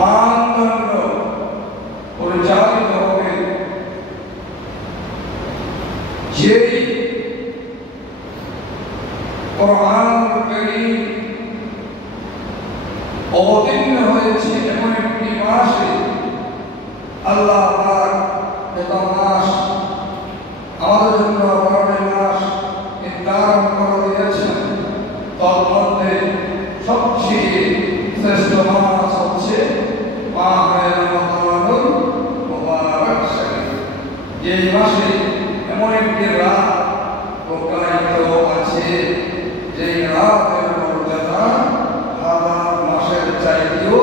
মানদণ্ড আল্লাহ পাক যত মাস আমাদের জন্য 12টি মাস নির্ধারণ করে দিয়েছেন, তার মধ্যে সবচেয়ে শ্রেষ্ঠ মাস হচ্ছে মাহে রমাদানুল মুবারক শরীফ। যে মাসে এমন একটি রাত প্রকাশিত আছে, যে রাতের মর্যাদা হাজার মাসের চাইতেও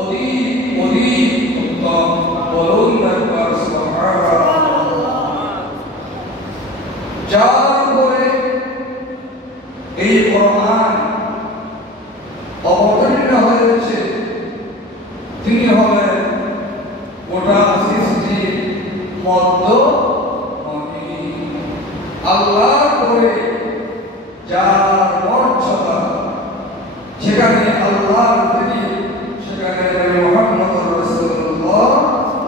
অধিক অধিক উত্তম। বলুন একবার সুবহানাল্লাহ। যার উপরে এই কোরআন অবতীর্ণ হয়েছে তিনি হলেন গোটা সৃষ্টির মধ্যমণি। আল্লাহর পরে যার মর্যাদা, সেখানে আল্লাহর দিকে, সেখানে মুহাম্মদুর রাসূলুল্লাহ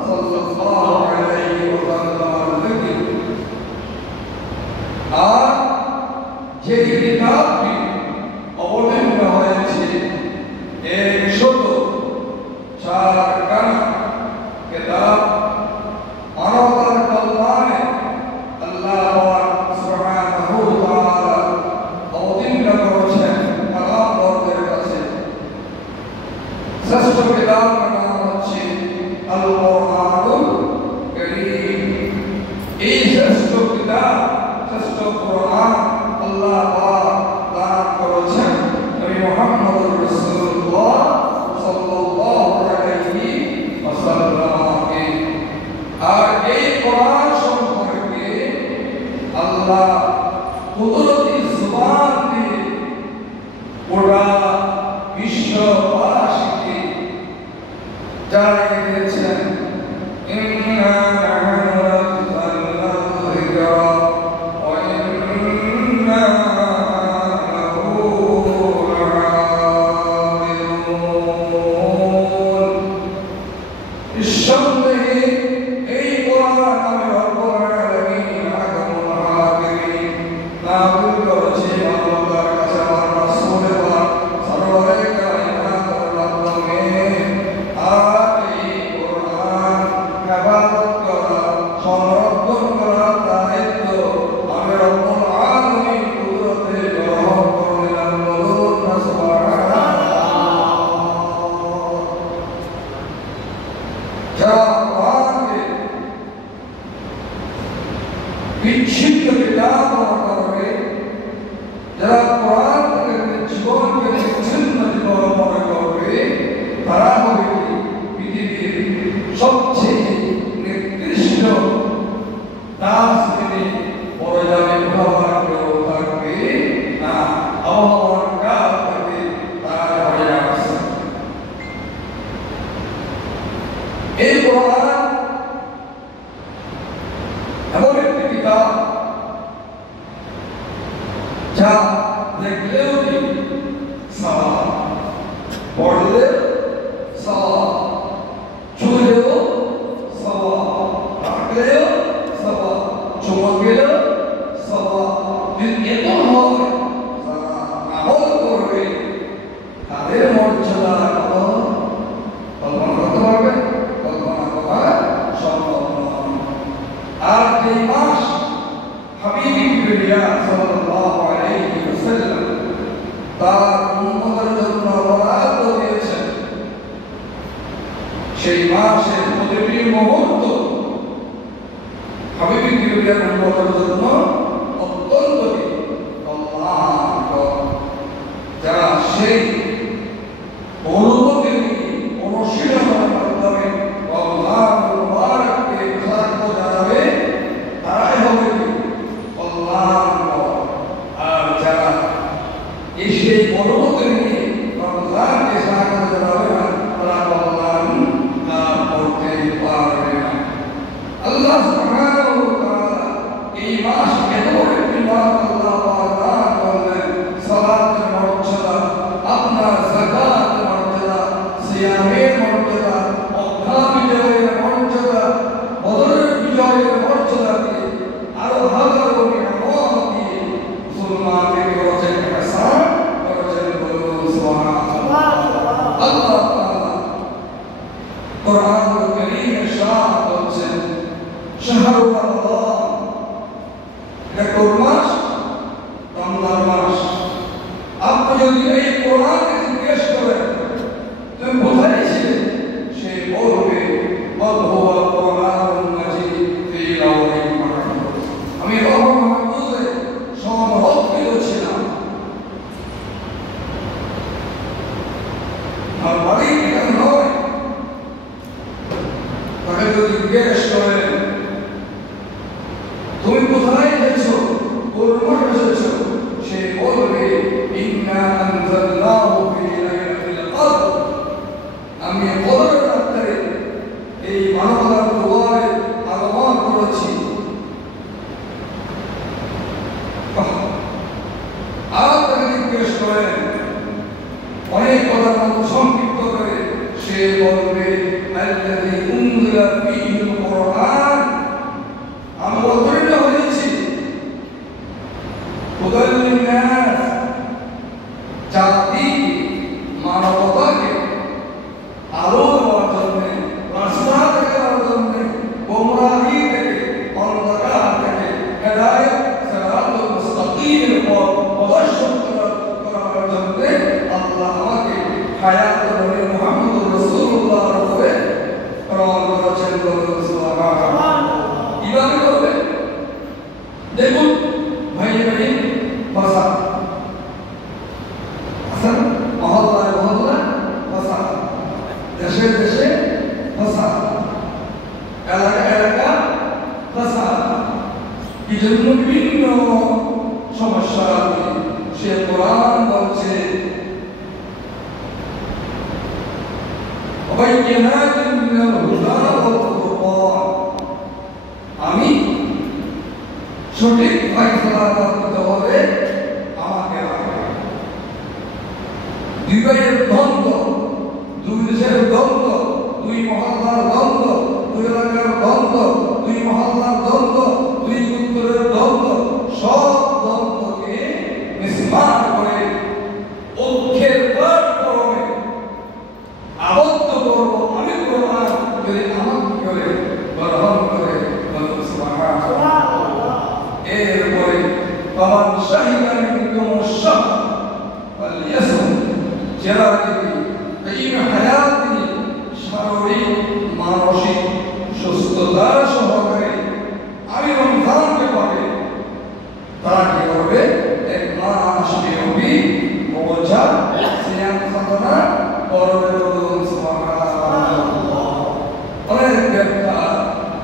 সাল্লাল্লাহু আলাইহি ওয়াসাল্লামের দিকে। আর যে কিতাবটি অবতীর্ণ হয়েছে 104 কিতাব, মানবতার কল্যাণে আল্লাহ সুবহানাহু ওয়া তাআলা অবতীর্ণ করেছেন মানবদের কাছে। শ্রেষ্ঠ কিতাবের নাম হচ্ছে আল কোরআনুল কারীম। এই শ্রেষ্ঠ কিতাব, শ্রেষ্ঠ কোরআন আল্লাহ পাক দান করেছেন নবী মুহাম্মদুর রাসূলুল্লাহ সাল্লাল্লাহু আলাইহি ওয়াসাল্লামকে। আর এই কোরআন সম্পর্কে আল্লাহ কুদরতি জবান দিয়ে গোটা বিশ্ববাসীকে জানিয়ে দিয়েছেন, ইন্না নাহনু নাযালনা যিকরা ওয়া ইন্না লাহু লাহাফিজুন। নিঃসন্দেহে এই কোরআন আমি রব্বুল আলামিন আহকামুল হাকিমিন নাযিল করেছি মানবতার কাছে আমার রাসূলের সরওয়ারে কায়নাতের মাধ্যমে। আর এই কোরআন হেফাজত করা, সংরক্ষণ করার দায়িত্ব আমি রব্বুল আলামিন কুদরতে গ্রহণ করে নিলাম। বলুন না সুবহানাল্লাহ। যারা কোরআনকে বিচ্ছিন্ন কিতাব মনে করবে, যারা কোরআন থেকে জীবনকে বিচ্ছিন্ন জীবন মনে করবে, তারা হবে পৃথিবীর সবচেয়ে নিকৃষ্ট ডাস্টবিনে পড়ে যাবে, কোথাও কেউ থাকবে না। আবহাওয়ার কাল থেকে তারা হয়ে আসছে। এই কোরআন এমন একটি কিতাব যা দেখলেও কি সওয়াব, পড়লে সওয়াব, ছুঁলেও সওয়াব, রাখলেও সওয়াব, চুমা গেলেও সওয়াব। এত হয় যারা আমল করবে তাদের মর্যাদা কত কল্পনা করতে পারবে? কল্পনা করা সম্ভব নয়। আর যে মাস হাবিব কিবরিয়া সাল্লাল্লাহু আলাইহি ওয়াসাল্লাম তার উম্মতের জন্য বরাদ্দ দিয়েছেন, সেই মাসের প্রতিটি মুহূর্ত হাবিব কিবরিয়ার উম্মতের জন্য অত্যন্ত কল্যাণকর। যারা সেই অনুভূতি অনুশীলনের মাধ্যমে আল্লাহর মুবারককে সাক্ষ্য জানাবে, তারাই হবে কল্যাণকর। আর যারা সেই অনুভূতি নিয়ে রমজানকে সাক্ষ্য জানাবে না, তারা কল্যাণ লাভ করতে পারবে না। আল্লাহ সুবহানাহু ওয়া তাআলা এই মাস এত একটি মাস আল্লাহ পাক দান করলেন। সালাতের মর্যাদা, আপনার যাকাতের মর্যাদা, সিয়ামের মর্যাদা, মক্কা বিজয়ের মর্যাদা, বদরের বিজয়ের মর্যাদা দিয়ে আরো হাজারো নিয়ামত দিয়ে মুসলমানকে করেছেন ইহসান, করেছেন। বলুন সুবহানাল্লাহ। আল্লাহ তাআলা কোরআনুল কারীমের শান জিজ্ঞেস করেন তুমি কোথায় এসেছো, কোন মাঠে এসেছো? সে বলবে ইন্না আনজালনাহু ফি লাইলাতিল কদর, আমি কদরের রাতে এই মানবতার দুয়ারে আগমন করেছি। আর তাকে জিজ্ঞেস করেন অনেক কথার মতো সংক্ষিপ্ত করে সে বলবে আল্লাযী উনজিলা ফীহিল কুরআন, আমি অবতীর্ণ হয়েছি হুদাল লিন্নাস, জাতি মানবতাকে আলো দেওয়ার জন্য, রাস্তা দেখানোর জন্য, গোমরাহি থেকে অন্ধকার থেকে হেদায়েত সিরাতুল মুস্তাকিমের উপর প্রদর্শন করার জন্য আল্লাহ আমাকে হায়াত নবী মুহাম্মদ রাসূলুল্লাহর উপরে প্রেরণ করেছেন। সুবহানাল্লাহ। কিভাবে করবে দেখুন ভাই ভাই, ভাষা আচ্ছা, মহল্লায় মহল্লায় ভাষা, দেশে দেশে ভাষা, এলাকা এলাকা ভাষা, কি জন্য বিভিন্ন সমস্যা সে কোরআন বলছে আমি সঠিক ফয়সালা করতে হবে আমাকে। দুই ভাইয়ের দ্বন্দ্ব, দুই দেশের দ্বন্দ্ব, দুই মহল্লার দ্বন্দ্ব, দুই এলাকার দ্বন্দ্ব, দুই মহল্লার দ্বন্দ্ব, দুই উত্তরের দ্বন্দ্ব, সব দ্বন্দ্বকে নিষ্পাত করে ঐক্যের প্ল্যাটফর্মে আবদ্ধ করব আমি কোরআন, যদি আমাকে করে গ্রহণ করে বলুন সুবহানাল্লাহ। এরপরে ফামান শাহিদা মিনকুম আশ-শাহর ফালইয়াসুম, যারা এই হায়াতে শারীরিক মানসিক সুস্থতা সহকারে আমি রমজানকে পাবে, তারা কি করবে? এক মাস ব্যাপী রোজা সিয়াম সাধনা করবে। অনেক ব্যাখ্যা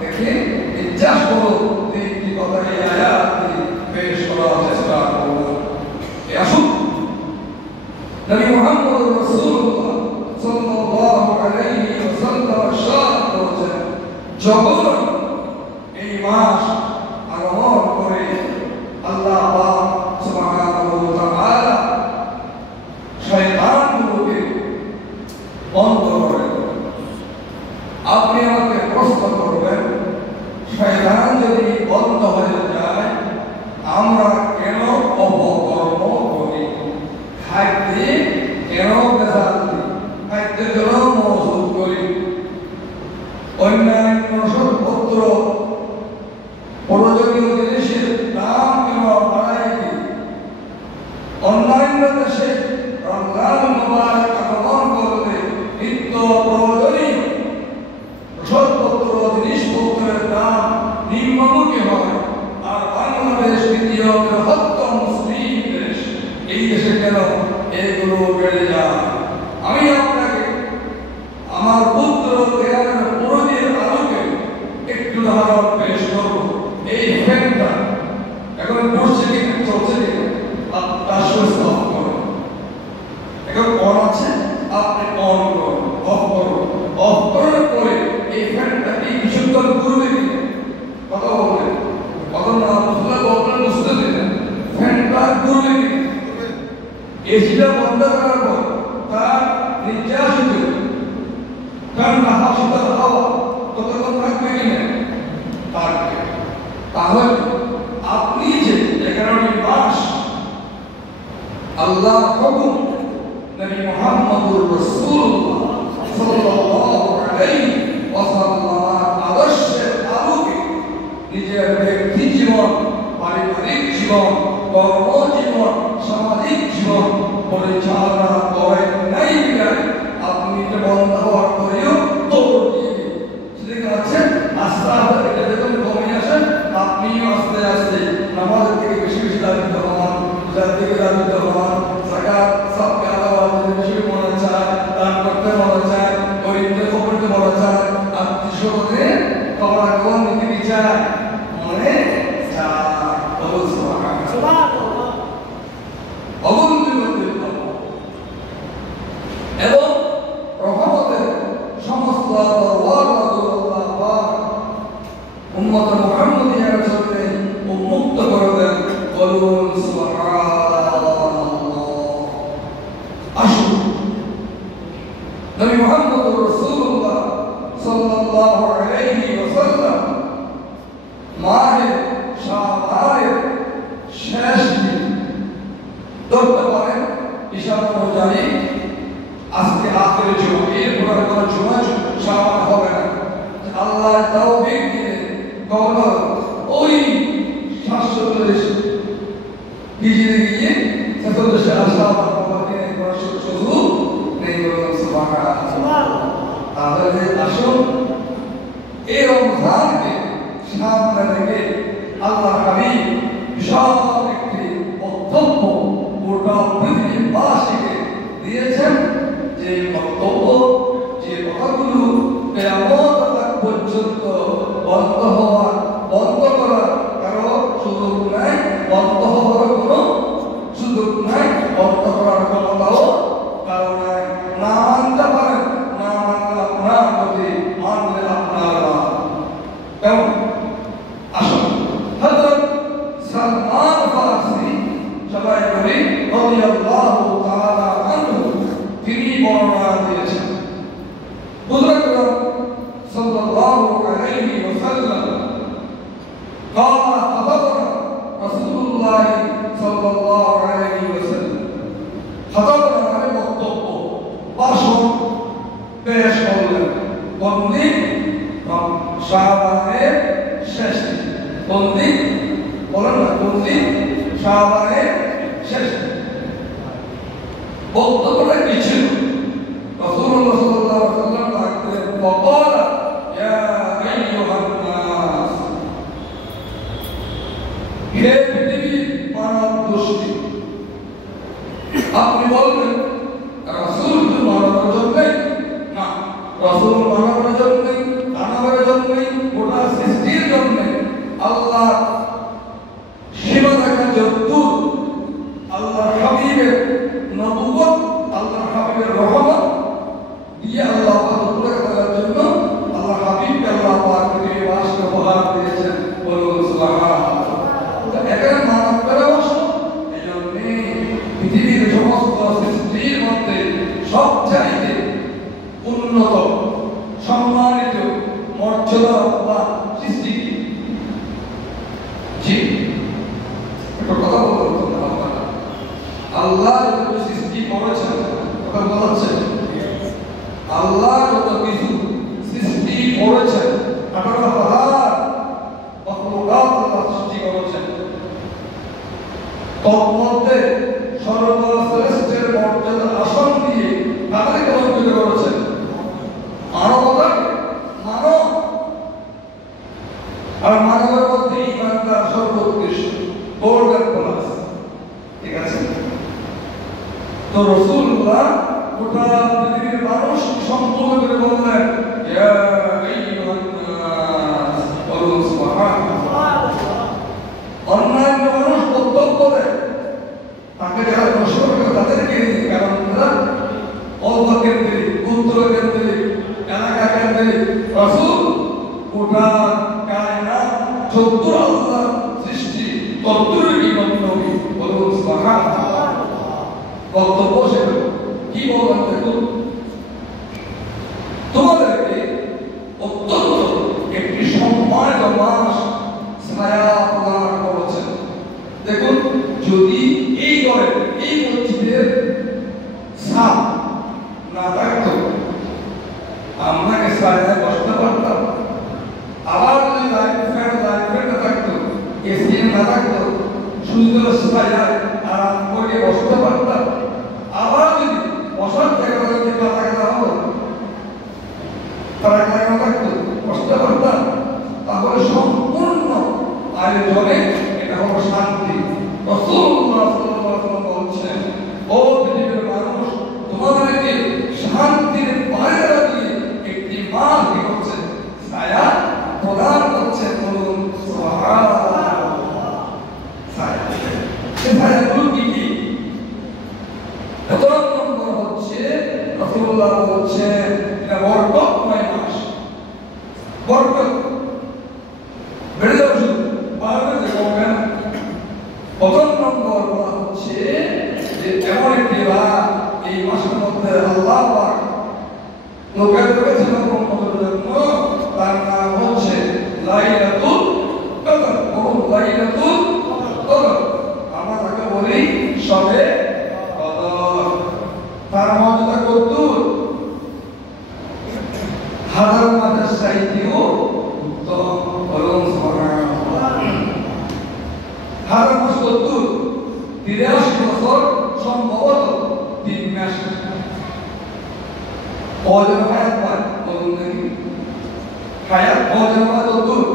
দেখে ইচ্ছা করো তিনটি কথা এই আয়াতে পেশ করার চেষ্টা করব। আসুন নবী মুহাম্মদ রাসূলুল্লাহ সাল্লাল্লাহু আলাইহি ওয়াসাল্লাম ইরশাদ করেছেন, যখন এই মাস আগমন করে আল্লাহ পাক সুবহানাহু ওয়া তাআলা শয়তানগুলোকে বন্ধ করে। আপনি আমাকে প্রশ্ন করবেন, শয়তান যদি বন্ধ হয়ে যায় আমরা কেন অপকর্ম করি, খাদ্যে কেন বেজাল দিই, খাদ্যের জন্য মজুদ করি, অন্যান্য সর্বত্র প্রয়োজনীয় জিনিসের দাম কেন বাড়াই দিই, অন্যান্য দেশে রমজান মুবারক আগমন করলে নিত্য প্রয়োজনীয় সর্বত্র জিনিসপত্রের দাম নিম্নমুখী হয়, আর বাংলাদেশ দ্বিতীয় বৃহত্তম মুসলিম দেশ, এই দেশে কেন এগুলো বেড়ে যায়? আমি আপনাকে আমার পুত্র জ্ঞানের পুরোদের আলোকে একটু ধারণ পেশ করব। এই ফ্যানটা এখন ঘুরছে কিনা, চলছে কিনা, তার সুস্থ অফ করুন। এখন অন আছে, আপনি অন করুন, অফ করুন। অফ করার পরে এই ফ্যানটা কি কিছুক্ষণ ঘুরবে কিনা কথা বলবেন, কথা না বুঝলে বলবেন বুঝতে দেবেন, ফ্যানটা ঘুরবে কিনা। এসিটা বন্ধ করার পর তার নির্যাসিত ঠান্ডা শীতল হাওয়া ততক্ষণ থাকবে কিনা, থাকবে। তাহলে আপনি যে 11টি মাস আল্লাহ হুকুম নবী মুহাম্মদুর রাসূলুল্লাহ সাল্লাল্লাহু আলাইহি ওয়াসাল্লাম আদর্শের আলোকে নিজের ব্যক্তি জীবন, পারিবারিক জীবন, কর্মজীবন, সামাজিক জীবন পরিচালনা করেন নাই বিধায় আপনি এটা বন্ধ হওয়ার পরেও দৌড় দিয়ে সেদিকে আছেন। আস্তে আস্তে এটা যখন কমে আসেন আপনিও আস্তে আস্তে নামাজের দিকে বেশি বেশি দাবিত হন, পূজার দিকে দাবিত হন, যাকাত সবকে আলাদা বেশি মনে চায়, দান করতে মনে চায়, গরিবদের খবরতে মনে চায়, আত্মীয় স্বজনে তোমরা কোন নীতি চাই মনে চাই অবলম্বন করতে এবং রহমতের সমস্ত উম্মত মুহাম্মদিয়ার জন্য উন্মুক্ত করে দেন বলুন সুবহানাল্লাহ। আসুন নবী মুহাম্মদ রাসূলুল্লাহ সাল্লাল্লাহু আলাইহি ওয়াসাল্লাম মাহে শাবানের শেষ দিন ধরতে পারেন ইশারা অনুযায়ী আজকে আখেরি জুমা, এরপর কোনো জুমা শাবান হবে না। আল্লাহ তাওফিক দিয়ে কখনো ওই 740 হিজরি গিয়ে 740 আসা আমাকে শুধু নেই বলুন সুবহানাল্লাহ। তাহলে আসুন এই রমজানকে সামনে রেখে আল্লাহ হাবিব বিশাল একটি বক্তব্য গোটা পৃথিবীবাসীকে দিয়েছেন, যে বক্তব্য যে কথাগুলো কিয়ামত পর্যন্ত বন্ধ করার কারো সুযোগ নাই, বন্ধ হওয়ার কোনো সুযোগ নাই, বন্ধ করার ক্ষমতাও কারো নাই। না মানতে পারেন, না মানলে আপনার প্রতি, মানলে আপনার কেমন। আসুন হযরত সালমান ফারসি সবাই বলি রাদিয়াল্লাহু তাআলা আনহু তিনি বর্ণনা দিয়েছেন। হুজুর সাল্লাল্লাহু আলাইহি ওয়াসাল্লাম قال خطبنا رسول الله صلى الله عليه وسلم خطبنا মানে বক্তব্য ভাষণ পেশ করলেন কোন দিন শাবানের শেষ দিন। কোন দিন বলেন না, কোন দিন শাবানের শেষ দিন। বক্তব্যটা কি ছিল? রাসূলুল্লাহ সাল্লাল্লাহু আলাইহি ওয়াসাল্লাম ডাকলেন وقال يا ايها الناس হে পৃথিবীর মানব গোষ্ঠী। আপনি বলবেন রাসূল মানবের জন্যই না, রাসূল মানবের জন্যই, মানবের জন্যই, গোটা সৃষ্টির জন্যই। আল্লাহ সীমা দেখা যদ্দূর আল্লাহ হাবিবের নবুয়ত, আল্লাহ হাবিবের রহমত দিয়ে আল্লাহ উপরে করার জন্য আল্লাহ হাবিবকে আল্লাহ পাক পৃথিবীবাসীকে উপহার দিয়েছেন। বলুন সুবহানাল্লাহ। এখানে মানব করা অবশ্য এই জন্য পৃথিবীর সমস্ত সৃষ্টির মধ্যে সবচাইতে উন্নত, সম্মানিত, মর্যাদা বা সৃষ্টি জি একটা কথা বলতে আল্লাহ যত সৃষ্টি করেছেন, কথা বলাচ্ছেন আল্লাহ যত কিছু সৃষ্টি করেছেন, 18,000 মখলুকাত আল্লাহ সৃষ্টি করেছেন। তন্মধ্যে সর্বশ্রেষ্ঠের মর্যাদা আসন দিয়ে তাদেরকে অর্পিত করেছেন মানবতাকে, মানব। আর মানবের মধ্যে ইমানদার সর্বোৎকৃষ্ট, গোল্ডেন প্লাস, ঠিক আছে। তো রাসূলুল্লাহ গোটা পৃথিবীর মানুষ সম্বোধন করে বললেন ইয়া আইয়ুহান নাস, বলুন সুবহানাল্লাহ। অন্যান্য মানুষ বক্তব্য দেয়, তাকে যারা প্রশ্ন করে তাদেরকে নিয়ে, কারণ তারা অল্প কেন্দ্রিক, গোত্র কেন্দ্রিক, এলাকা কেন্দ্রিক। রাসূল গোটা কায়নাত যদ্দূর আল্লাহ সৃষ্টি তদ্দূরই নবী, বলুন সুবহানাল্লাহ। বক্তব্য সেটা কি বলবেন দেখুন, তোমাদেরকে অত্যন্ত একটি সম্মানিত মাস ছায়া প্রদান করেছেন। দেখুন, যদি এই ঘরে, এই মসজিদের ছাদ না থাকতো আপনাকে ছায়ায় বসতে পারতাম। আবার যদি লাইট ফ্যান থাকতো, এসি না থাকতো, সুন্দর ছায়ায় আরাম করে বসতে পারতাম। আবার যদি বসার জায়গা যদি থাকতে হতো, তারা কেন থাকতো, বসতে পারতাম। তাহলে সম্পূর্ণ আয়োজনে এটা হলো শান্তি। রাসূলুল্লাহ সাল্লাল্লাহু আলাইহি ওয়াসাল্লাম বলছেন, ও পৃথিবীর মানুষ, তোমাদেরকে শান্তির বাইরে দিয়ে একটি মাস কি হচ্ছে ছায়া প্রদান বরকত বেড়ে যাবে, শুধু বাড়বে যে কমবে না। প্রথম নম্বর বলা হচ্ছে যে এমন একটি রাত এই মাসের মধ্যে আল্লাহ পাক লোকের করেছেন আমাদের জন্য, তার নাম হচ্ছে লাইলাতুল কদর। লাইলাতুল কদর আমরা তাকে বলি শবে কদর। তার মর্যাদা কতদূর? হাজার মাসের চাইতেও উত্তম। বলুন সুবহানাল্লাহ। হাজার মাস কতদূর? 83 বছর, সম্ভবত 3 মাস। কয়জন হায়াত পায় বলুন দেখি? হায়াত কয়জন পায় কতদূর?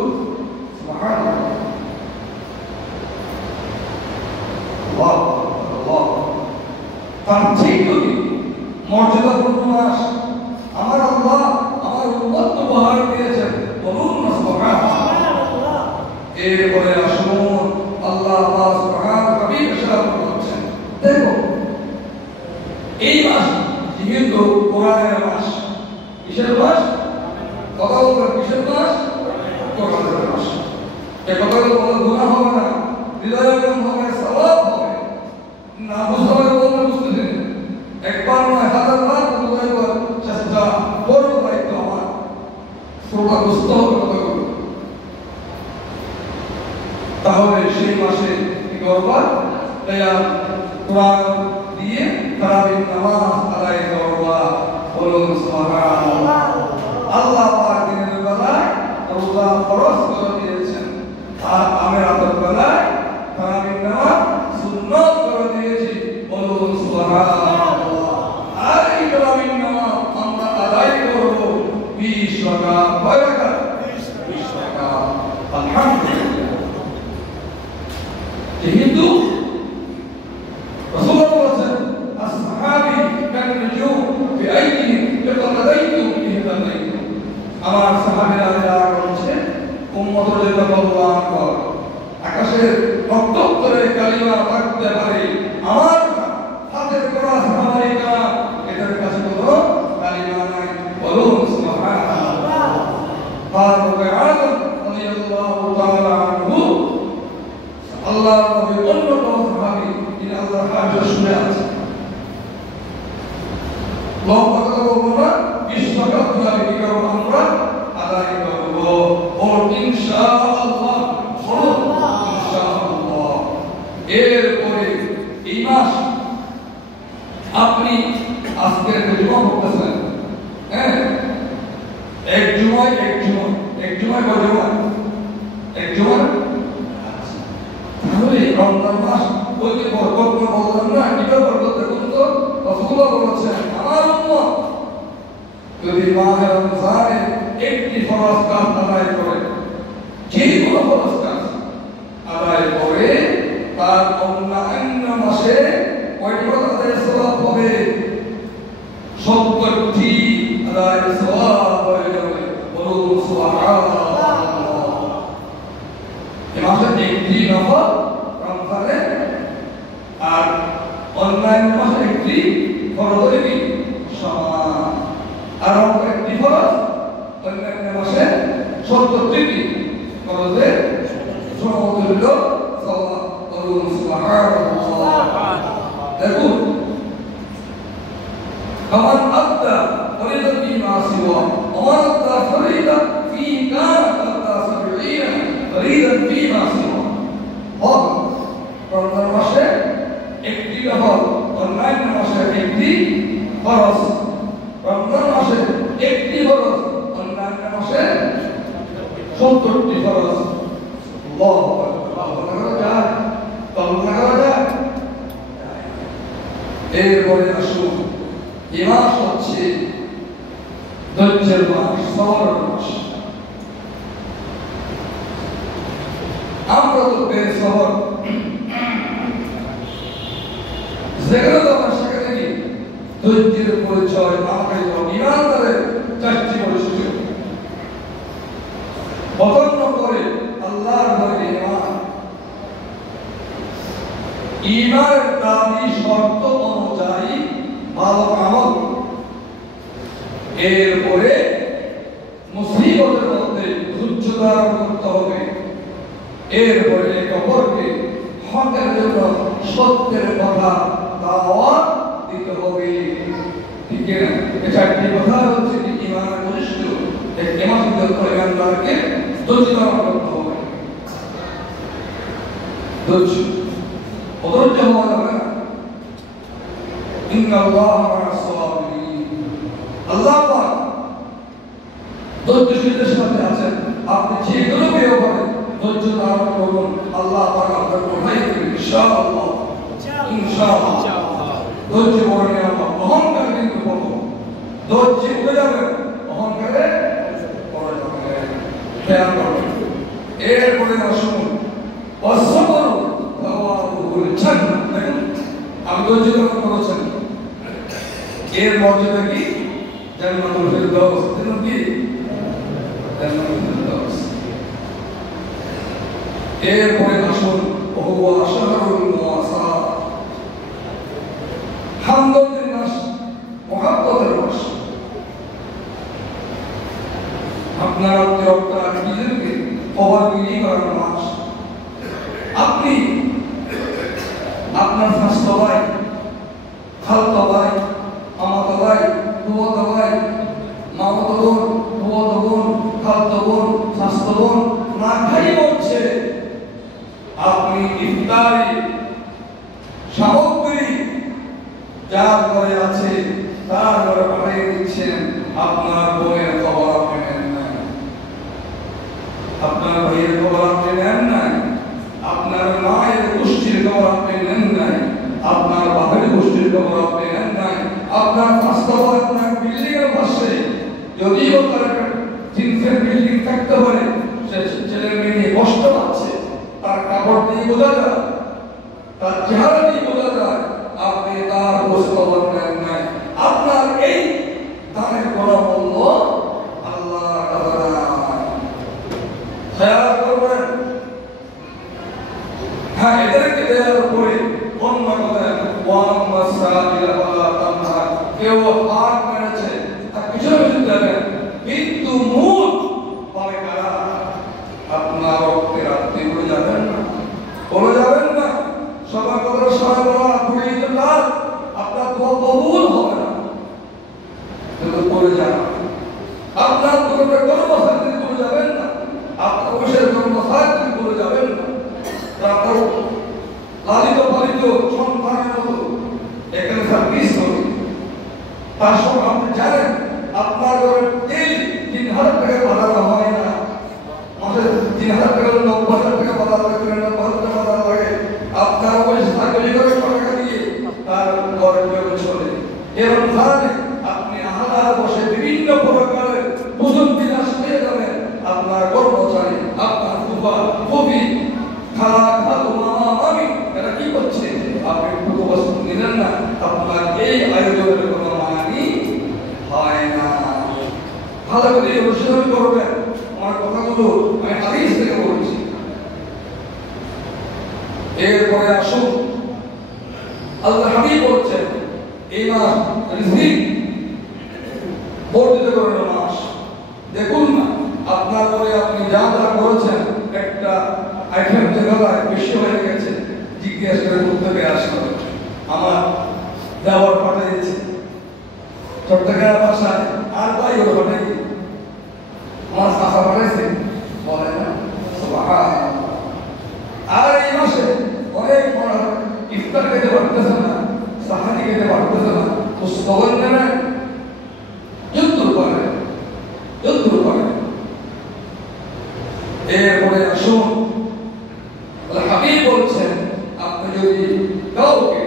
সুবহানাল্লাহ। তার ঠিক মর্যাদাপূর্ণ মাস আমার আল্লাহ আমার উম্মত উপহার দিয়েছেন। বলুন না সুবহানাল্লাহ। এরপরে আসুন আল্লাহ পাক সুবহানাহু কবি ইশারা করছেন, দেখো এই মাস যেহেতু কোরআনের মাস, কিসের মাস? কথা বলবেন, কিসের মাস? কোরআনের মাস। এ কথাগুলো বলে গুনাহ হবে না, হৃদয়ে হবে, সওয়াব হবে না। বুঝতে বলতে বুঝতে একবার নয়, হাজারবার বুঝাইবার চেষ্টা করব, দায়িত্ব আমার। শ্রোতা বুঝতে হবে কথাগুলো। তাহলে সেই মাসে কি করবা? কোরআন দিয়ে তারাবির নামাজ আদায় করবা। বলুন সুবহানাল্লাহ। আল্লাহ পাক দিনের বেলায় রোজা ফরজ করে দিয়েছেন, আর আমি রাতের বেলায় তারাবির নামাজ সুন্নাত করে দিয়েছি। বলুন সুবহানাল্লাহ। আর এই তারাবির নামাজ আমরা আদায় করব 20 রাকাত। কয় রাকাত? 20 রাকাত। আলহামদুলিল্লাহ। যেহেতু রাসূলুল্লাহ বলেছেন আসহাবী কান নুজুম বিআইদিহিম ইqtadaytum ইহতাদাইতুম। আমার সাহাবীরা যারা হচ্ছে উম্মতের জন্য কল্যাণ কর, আকাশের নক্ষত্রে কালিমা থাকতে পারে, আমার হাতের করা সাহাবাইরা এদের কাছে কোনো কালিমা নাই। বলুন সুবহানাল্লাহ। ফারুক আযম রাদিয়াল্লাহু তাআলা আনহু আল্লাহর নবীর অন্যতম সাহাবী, যিনি আল্লাহর হাবিব শুনে আছেন। লম্বা কথা বলবো না, 20 রাকাত তারাবি কি করব? আমরা আদায় করব। ও ইনশাআল্লাহ। ইনশাআল্লাহ। এরপরে এই মাস আপনি আজকের জুমা পড়তেছেন, হ্যাঁ, এক জুমায় তাহলে রমজান মাস ওই যে বরকত বললাম না, কিভাবে বরকত দেখুন তো। রাসূলুল্লাহ বলেছেন আমার উম্মত যদি মাহে রমজানে একটি ফরজ কাজ আদায় করে, যে কোনো ফরজ কাজ আদায় করে, তার অন্যান্য মাসে কয়টি ফরজ আদায়ের সওয়াব হবে? 70টি আদায়ের সওয়াব হয়ে যাবে। বলুন সুবহানাল্লাহ। এই মাসে একটি নফল রমজানে, আর অন্যান্য মাসে একটি ফরজ সমান, আর একটি ফরজ অন্যান্য মাসে 70টি ফরজের সমতুল্য সওয়াব। বলুন সুবহানাল্লাহ। দেখুন فمن أدى فريضة فيما سواه ومن أدى فريضة في كانت أدى 70 فريضة فيما سواه। রমজান মাসে একটি নফল, অন্যান্য মাসে একটি ফরজ। রমজান মাসে একটি ফরজ, অন্যান্য মাসে 70টি ফরজ। আল্লাহু আকবার। এরপরে আসুন, এই মাস হচ্ছে ধৈর্যের মাস, সবরের মাস। আমরা তো বেসবর, যেখানে যাবেন সেখানে কি ধৈর্যের পরিচয় আমাকে ইমানদারের 4টি বৈশিষ্ট্য। প্রথম নম্বরে আল্লাহর ভয়ে ঈমান। ঈমানের দাবি শর্ত অনুযায়ী ভালো আমল। এরপরে মুসিবতের মধ্যে হকের জন্য সত্যের কথা দাওয়াত দিতে হবে। ঠিক না? এই চারটি কথা হচ্ছে ঈমানের বৈশিষ্ট্য। এই ঈমানদার ইমানদারকে ধৈর্য ধারণ করতে হবে। ধৈর্য হওয়া যাবে না। ইন্নাল্লাহা মা'আস সাবিরিন। আল্লাহ পাক ধৈর্যশীলদের সাথে আছেন। আপনি যেগুলো পেয়ে করেন ধৈর্য ধারণ করুন, আল্লাহ পাক আপনার কোথায় দেবেন ইনশাআল্লাহ। ইনশাআল্লাহ ধৈর্য বরণে আমরা অহংকার কিন্তু করবো, ধৈর্য উঠে যাবে, অহংকারে পড়ে যাবে। খেয়াল করবেন। এরপরে আসুন অসবর বলছেন, দেখুন আমি ধৈর্য ধারণ করেছেন, এর মর্যাদা কি? জান্নাতুল ফিরদাউস। দেখুন কি জান্নাতুল ফিরদাউস। এরপরে আসুন ওহুয়া শাহরুল মুওয়াসাত, হামদদের মাস, মুহাব্বতের মাস। আপনার আত্মীয়তা নিজেকে খবরগিরি করার মাস। আপনি আপনার স্বাস্থ্য ভাই, খালতো ভাই, আমাতো ভাই, ফুফাতো ভাই, মামাতো বোন, ফুফাতো বোন, খালতো বোন, স্বাস্থ্য বোন না খাই বলছে, আপনি ইফতারি সামগ্রী যার ঘরে আছে তার ঘরে পাঠিয়ে দিচ্ছেন। আপনার বোনের খবর আপনি নেন নাই, আপনার ভাইয়ের খবর আপনি নেন নাই, আপনার মায়ের গোষ্ঠীর খবর আপনি নেন নাই, আপনার বাপের গোষ্ঠীর খবর আপনি নেন নাই, আপনার বাস্তব আপনার বিল্ডিং এর পাশে যদিও তার জিন্সের বিল্ডিং থাকতে পারে, সে ছেলে মেয়ে নিয়ে কষ্ট পাচ্ছে, তার কাপড় দিয়ে বোঝা যায়, তার চেহারা দিয়ে বোঝা যায়, আপনি তার খোঁজখবর নেন নাই। আপনার এই দানের কোনো মূল্য আল্লাহ খেয়াল করবেন। হ্যাঁ, এদেরকে দেওয়ার পরে অন্য কথা কেউ হাত মেরেছে তার পিছনে পিছনে যাবেন, কিন্তু মূল পাবে কারা? আপনার রক্তের আত্মীয় বলে যাবেন না, বলে যাবেন না। সবার কথা সবাই বলা ঘুরে যান, আপনার দোয়া কবুল হবে না। কিন্তু বলে যান আপনার দোয়াটা কর্মসার থেকে বলে যাবেন না, আপনার অবশ্যই কর্মসার থেকে বলে যাবেন না। তারপর লালিত পালিত সন্তানের মতো এখানে সার্ভিস করুন। তার সঙ্গে আপনি জানেন আপনার ঘরে তেল ৩,০০০ টাকা বাঁধানো হয় না, মাসে ৩,০০০ টাকা ৯০,০০০ টাকা বাঁধা লাগে, ৯০,০০০ টাকা বাঁধা লাগে। আপনার পয়সা থাকলে করে টাকা দিয়ে তার ঘরে চলে চলে। এবং জানেন আপনি আহার বসে বিভিন্ন প্রকারের ভোজন বিলাস পেয়ে যাবেন। আপনার কর্মচারী, আপনার ফুফা, ফুফি, খালা, খালু, মামা, মামি এরা কি করছে? আপনি পুরো বস্তু নিলেন না, আপনার এই আয়োজনের কোনো মানি হয় না। ভালো করে অনুশীলন করবেন। আমার কথাগুলো আমি হাদিস থেকে বলছি। এরপরে আসুন আল্লাহ হাবিব বলছেন এই মাস রিজিক বর্ধিত করার মাস। দেখুন না আপনার ঘরে আপনি যা যা করেছেন একটা আইটেম জায়গায় বেশি হয়ে গেছে, জিজ্ঞেস করে উত্তরে আসলো আমার দেওয়ার পাঠিয়েছে চট্টগ্রাম ভাষায়, আর ভাই ওর পাঠাই আমার শাখা পাঠাইছে বলে না। আর এই মাসে অনেক ইফতার খেতে পারতেছে না, সাহারি খেতে পারতেছে না, খোঁজখবর নেবেন, যুদ্ধ করে। এরপরে আসুন হাবিব বলছেন আপনি যদি কাউকে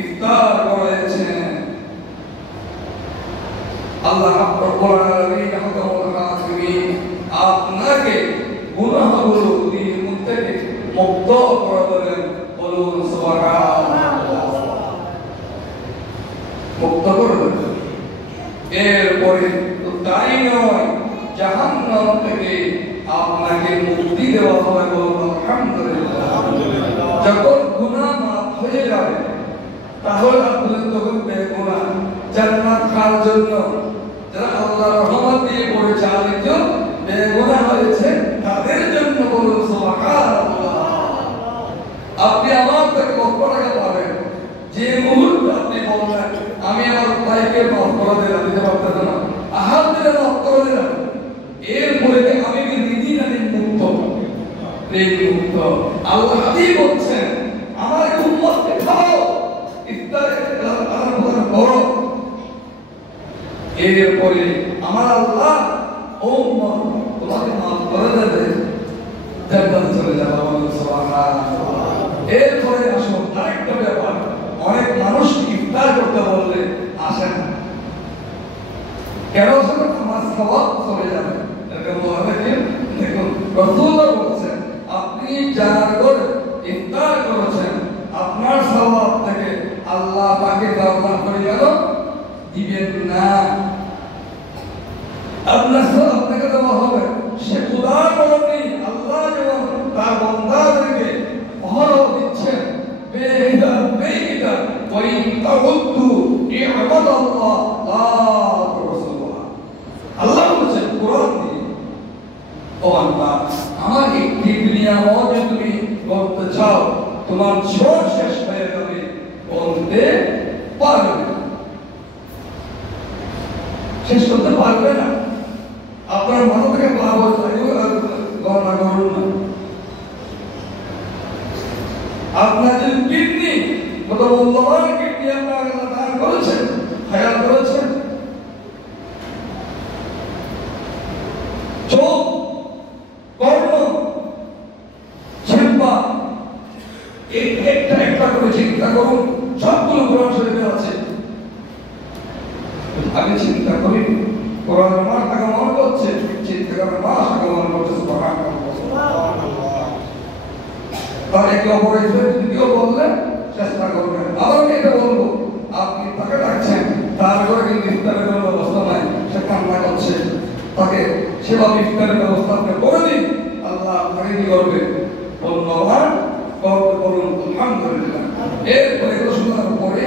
ইফতার করেছেন, আল্লাহ রাব্বুল আলামিন আপনাকে গুনাহগুলো থেকে মুক্ত করে দেবেন। বলুন সুবহানাল্লাহ, মুক্ত করে দেবেন। এরপরে তো তাই নয়, জাহান্নাম থেকে আপনাকে মুক্তি দেওয়া হবে। বলুন আলহামদুলিল্লাহ। যখন গুনাহ মাফ হয়ে যাবে তাহলে আপনি তখন বেগুনাহ জান্নাত পাওয়ার জন্য যারা আল্লাহর রহমত দিয়ে পরিচালিত বেগুনাহ হয়েছে তাদের জন্য বলুন সুবহানাল্লাহ। আপনি মাফ করে দেন, দিতে পারতেছে না, আহাত দিলে মাফ করে দেন। এরপরে আমি কি ঋণী না ঋণ মুক্ত? ঋণ মুক্ত। আল্লাহ হাবিব বলছেন আমার উম্মতকে খাও, ইফতারে আলাদা করো। এরপরে আমার আল্লাহ ও উম্মত তোমাকে মাফ করে দেবে, জান্নাতে চলে যাবে। সুবহানাল্লাহ। এরপরে আসুন আরেকটা ব্যাপার, অনেক মানুষ ইফতার করতে বললে আসে না। কেন আসে না? আমার সওয়াব চলে যাবে। এরকম বলে কি? দেখুন রাসূলুল্লাহ বলেছেন আপনি যার ঘরে ইফতার করেছেন আপনার সওয়াব থেকে আল্লাহ পাকে দাওয়াত করে গেল দিবেন না। আপনার সওয়াব থেকে দেওয়া হবে। সে খোদার বলনি আল্লাহ যেমন তার বান্দাদেরকে অহরহ দিচ্ছেন বেহিসাব বেহিসাব, ওয়া ইন তাউদ্দু নি'মাতাল্লাহ লা তুহসুহা। আল্লাহ বলেছেন কোরআন দিয়ে, ও বান্দা আমার একটি নিয়ামত যদি তুমি করতে চাও তোমার জীবন শেষ হয়ে যাবে, বলতে পারবে না, শেষ করতে পারবে না। আপনার মাথা থেকে গণনা করুন না। আপনার যে কিডনি, কত মূল্যবান কিডনি আপনার দান করেছেন, হায়াত করেছেন। চোখ, কর্ণ, জিহ্বা, একটা একটা করে চিন্তা করুন, সবগুলো কোরআন শরীফে আছে। আমি চিন্তা করি কোরআন আমার টাকা মনে করছে, চিন্তা করে মাস টাকা মনে করছে। সুবহানাল্লাহ। তার একে অপরের কেউ বললে চেষ্টা করবেন। আবার আমি এটা বলবো, আপনি তাকে ডাকছেন, তার ঘরে কিন্তু ইফতারের কোনো ব্যবস্থা নাই, সে কান্না করছে, তাকে সেভাবে ইফতারের ব্যবস্থা আপনি করে দিন। আল্লাহ আপনাকে কি করবে? ধন্যবাদ করুন। আলহামদুলিল্লাহ। এরপরে এগুলো শোনার পরে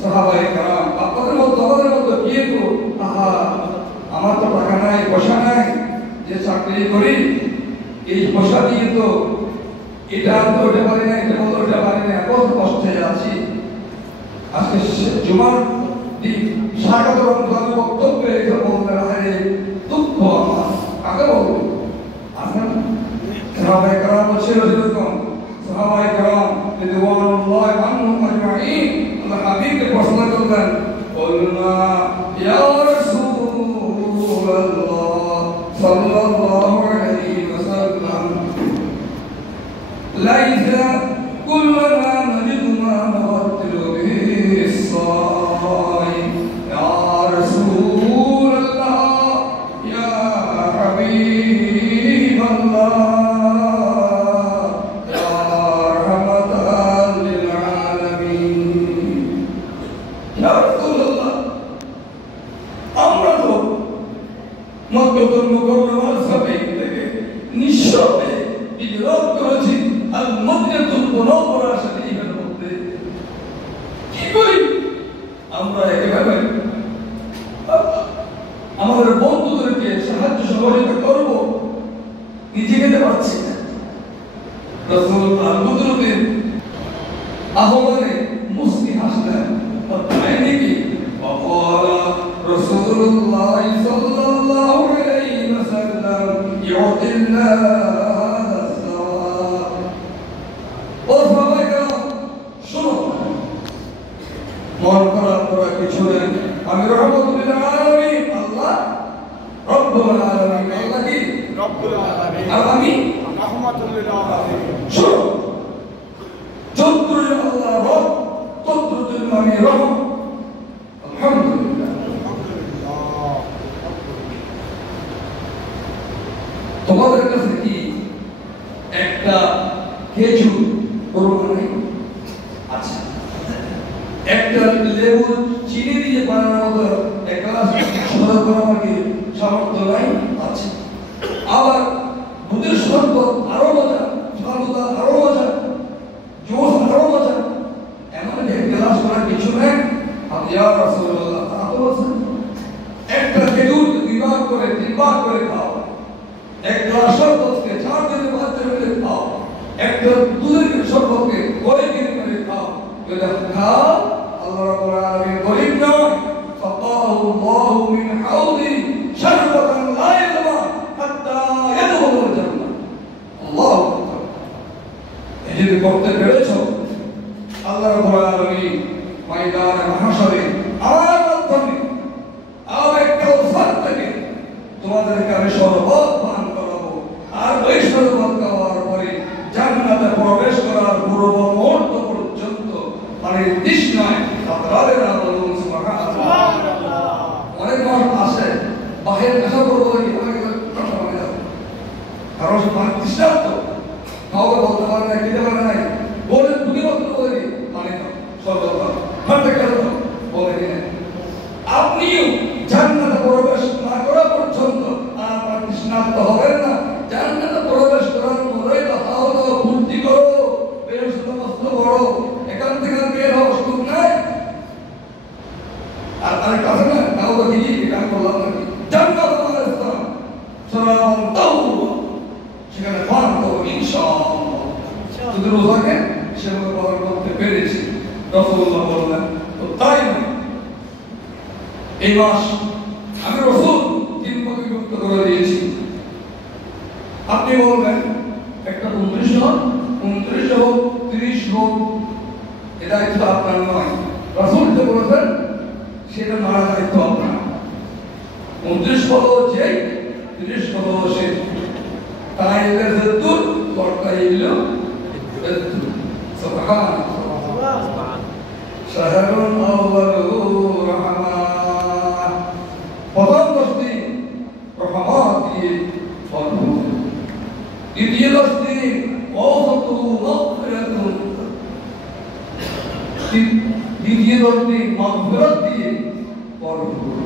সাহাবায়ে কেরাম আপনাদের মধ্যে আমাদের মধ্যে গিয়ে তো আহা আমার তো টাকা নাই, পয়সা নাই, যে চাকরি করি এই পয়সা দিয়ে তো এটা তো ওটা পারি না, এটা বলতে ওটা পারি না, কত কষ্টে আছি। আজকে জুমার দিন স্বাগত রমজানের বক্তব্যে এটা বলতে আরে দুঃখ আমার, কাকে বলবো? আসেন সাহাবায়ে কেরাম ছিল যেরকম, সাহাবায়ে কেরাম রিদওয়ানুল্লাহি আনহুম আজমাইন আল্লাহ হাবিবকে প্রশ্ন করলেন, বলনা ইয়া রাসূলুল্লাহ সাল্লাল্লাহু আলাইহি ওয়াসাল্লাম লাইসা কুল্লুনা নাজিদু মা নাওয়াতিলু বিহি الصائم ইয়া রাসূলুল্লাহ ইয়া হাবিবাল্লাহ আমাদের বন্ধুদেরকে সাহায্য সহযোগিতা করব, নিজে যেতে পারছি না। রাসূলুল্লাহ বদরুদ্দিন আহ্বানে মুস্কি হাসলেন, তাই নাকি? وقال رسول الله صلى الله عليه وسلم يعطي الناس الثواب। ওসাবাইকা শুনো, মন খারাপ করা কিছু নেই। আমি রহমতুল আলামিন, আল্লাহ রব্বুল আলামিন, আল্লাহ কি রব্বুল আলামিন, আর আমি রহমতুল আলামিন। শুনো, যতই আল্লাহ রব ততই আমি রহম। আলহামদুলিল্লাহ। তোমাদের কাছে কি একটা খেজুর করোনা নেই? আচ্ছা, একটা লেবু চিনি দিয়ে বানানোর মতো এক গ্লাস শরবত বানানোর কি সামর্থ্য নাই? আছে। আবার দুধের শরবত আরো মজা, ফালুদা আরো মজা, জুস আরো মজা, এমন এক গ্লাস করার কিছু নেই। আপনি ইয়া রাসূলুল্লাহ তা তো বলছেন, একটা খেজুর দুইবার করে তিনবার করে খাও, এক গ্লাস শরবতকে 4 দিনে 5 দিনে খাও, একটা দুধের শরবতকে কয়েক দিন করে খাও। যদি খাও, আল্লাহ রাব্বুল আলামিন গরীব নয়, যদি করতে পেরেছো, আল্লাহ রাব্বুল আলামিন ময়দানে মাহশরে আমার মাধ্যমে আর কাউসার থেকে তোমাদেরকে আমি শরবত পান করাবো। আর ওই শরবত খাওয়ার পরে জান্নাতে প্রবেশ করার পূর্ব মুহূর্ত পর্যন্ত পানির তৃষ্ণায় কাতরাবে না। বলুন সুবহানাল্লাহ। অনেক মানুষ আসে বাহির পেশা করবো দেখি কারণ সে পানির তৃষ্ণার্ত, কাউকে বলতে পারে না, খেতে পারে নাই, বলে ঢুকে বলতে বলে পানি দাও, শরবত দাও, হাঁটতে গেলে দাও, বলে কিনে আপনিও জান্নাতে প্রবেশ না করা পর্যন্ত আপনার তৃষ্ণার্ত হবেন না। জান্নাতে প্রবেশ করার পরেই তো খাওয়া দাওয়া ভর্তি করো, বেরোসুদ্ধ বস্তু করো, এখান থেকে বের হওয়ার সুযোগ নাই। আর তার কাছে না কাউ তো কি এটা করলাম নাকি জান্নাত আমাদের স্থান সরাম তাও সেখানে ফান তো ইনশাআল্লাহ যদি রোজাকে সেভাবে পালন করতে পেরেছি। রাসূলুল্লাহ বললেন তো তাই না, এই মাস আমি রাসূল 3 ভাগে বিভক্ত করে দিয়েছি। আপনি বলবেন একটা 29 হোক, 29 হোক, 30 হোক, এটা দায়িত্ব আপনার নয়। রাসূল যে বলেছেন সেটা মারা দায়িত্ব আপনার। 29 হলো যে, 30 হলো সে, তাই এর যেতুর কর্তাই হলো যেতুর। সুবহানাল্লাহ। শাহরুন আউয়ালু রহমান, প্রথম 10 দিন রহমত দিয়ে ভরপুর, দ্বিতীয় 10 দিন ওয়াফতু মাগফিরাতুন, দ্বিতীয় 10 দিন মাগফিরাত দিয়ে ভরপুর,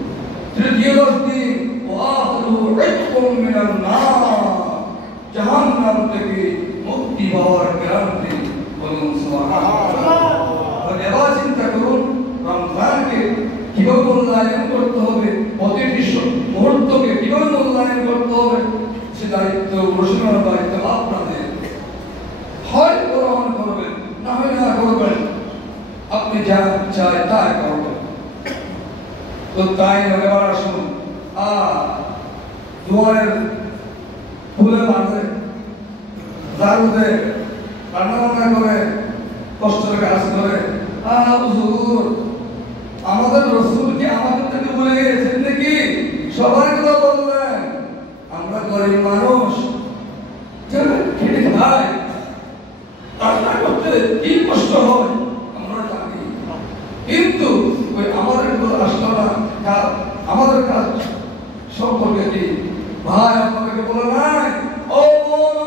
তৃতীয় 10 দিন ওয়াখিরু ইতকুম মিনান নার, জাহান্নাম থেকে মুক্তি পাওয়ার গ্যারান্টি। বলুন সুবহানাল্লাহ। এবার চিন্তা করুন রমজানকে কিভাবে মূল্যায়ন করতে হবে, প্রতিটি মুহূর্তকে কিভাবে মূল্যায়ন করতে হবে, সে দায়িত্ব ঘোষণার দায়িত্ব আপনাদের। হয় গ্রহণ করবেন, না হয় না করবেন, আপনি যা চাই তাই করবেন। তো তাই এবার আসুন দুয়ারের ফুলে বাঁধে, ঝাড়ু দেয়, রান্না বান্না করে, কষ্টের কাজ করে, হুজুর আমাদের রাসূল কি আমাদের থেকে ভুলে গেছেন নাকি? সবার কথা বললেন, আমরা গরিব মানুষ, খেটে খাই, রান্না করতে কি কষ্ট হয় আমরা জানি, কিন্তু ওই আমাদের আসলো না, আমাদের কাজ সম্পর্কে কি ভাই আপনাকে বলে নাই? ও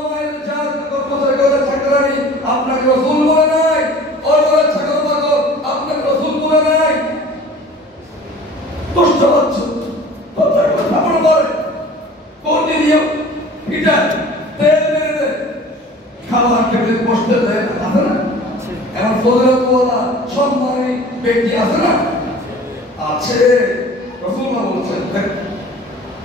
মায়ের চার কর্মচারী করে চাকরানি আপনাকে রাসূল বলে নাই? ও বলে চাকর বাকর আপনাকে রাসূল বলে নাই? কষ্ট হচ্ছে, কথা কথা বলে কোন দিয়ে পিটা তেল মেরে দেয়, খাবার খেতে বসতে দেয় না, আছে না? এখন ফজলতওয়ালা সম্মানী ব্যক্তি আছে না? আছে। রাসূলুল্লাহ বলছেন, দেখ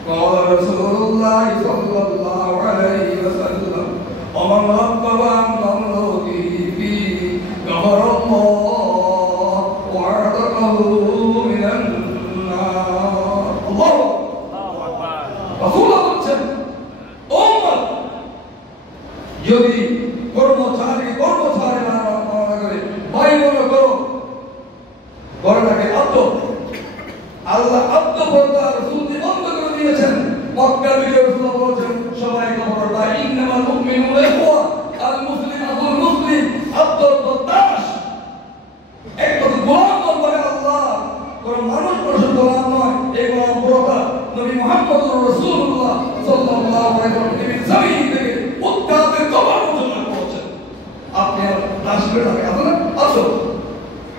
قال رسول الله صلى الله عليه وسلم ومن رغب عن مملوكه فيه غفر الله وعتقه من النار। الله أكبر। রাসূলুল্লাহ বলছেন উম্মত যদি কর্মচারী না করে ভাই মনে করো ঘরটাকে আল্লাহ আত্মবর্তা রাসূল বন্ধ করে দিয়েছেন। মক্কার বিজয় রাসূল বলেছেন সবাই খবরদার, ইন্নামাল মুমিনুনা ইখওয়া, আল মুসলিম আকুল মুসলিম, আত্মবর্তাশ একটা গোলাম বলে আল্লাহ, কোন মানুষ মানুষের গোলাম নয়। এই গোলাম পুরোটা নবী মুহাম্মদুর রাসূলুল্লাহ সাল্লাল্লাহু আলাইহি ওয়াসাল্লাম জমিন থেকে উত্তাপের কবর পর্যন্ত পৌঁছেন। আপনি আসলে থাকে আসলে আসো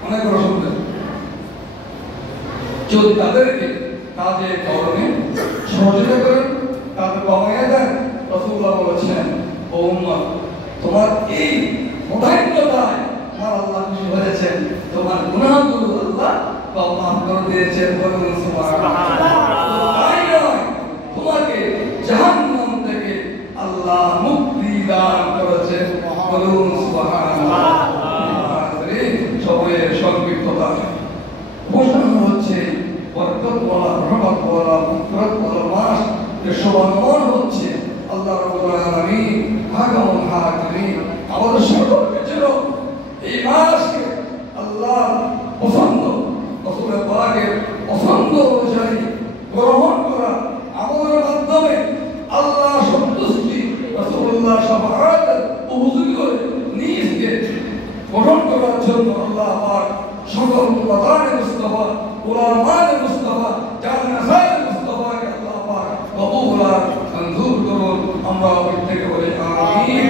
অনেক বড় শুনলেন, যদি তাদেরকে কাজে কর্মে সহযোগিতা করেন, তাদের কমাইয়া দেন, রাসূলুল্লাহ বলেছেন ও উম্মত তোমার এই মোবাইলতায় আমার আল্লাহ খুশি হয়েছেন, তোমার গুনাহগুলো আল্লাহ মাফ করে দিয়েছেন। বলুন সুবহানাল্লাহ। তাই নয়, তোমাকে জাহান্নাম থেকে আল্লাহ মুক্তি দান করেছেন। বলুন সুবহানাল্লাহ। সবাই সংক্ষিপ্ততা ঘোষণা হচ্ছে বরকত বলা, রহমত বলা, মুফরত বলা মাস যে শোভায়মান হচ্ছে। আল্লাহ রাব্বুল আলামিন হাকামুল হাকিমিন আমাদের সকলকে হচ্ছিল এই মাসকে আল্লাহ পছন্দ, রাসূল পাকের পছন্দ অনুযায়ী গ্রহণ করা, আমলের মাধ্যমে আল্লাহ সন্তুষ্টি, রাসূলুল্লাহ শাফাআতের উপযোগী করে নিজকে গঠন করার জন্য আল্লাহ পাক সকল উম্মতানে মুস্তাফা, উলামায়ে মুস্তাফা, জান্নাতায়ে মুস্তাফাকে আল্লাহ পাক কবুল আর মঞ্জুর করুন। আমরা প্রত্যেকে বলি আমিন।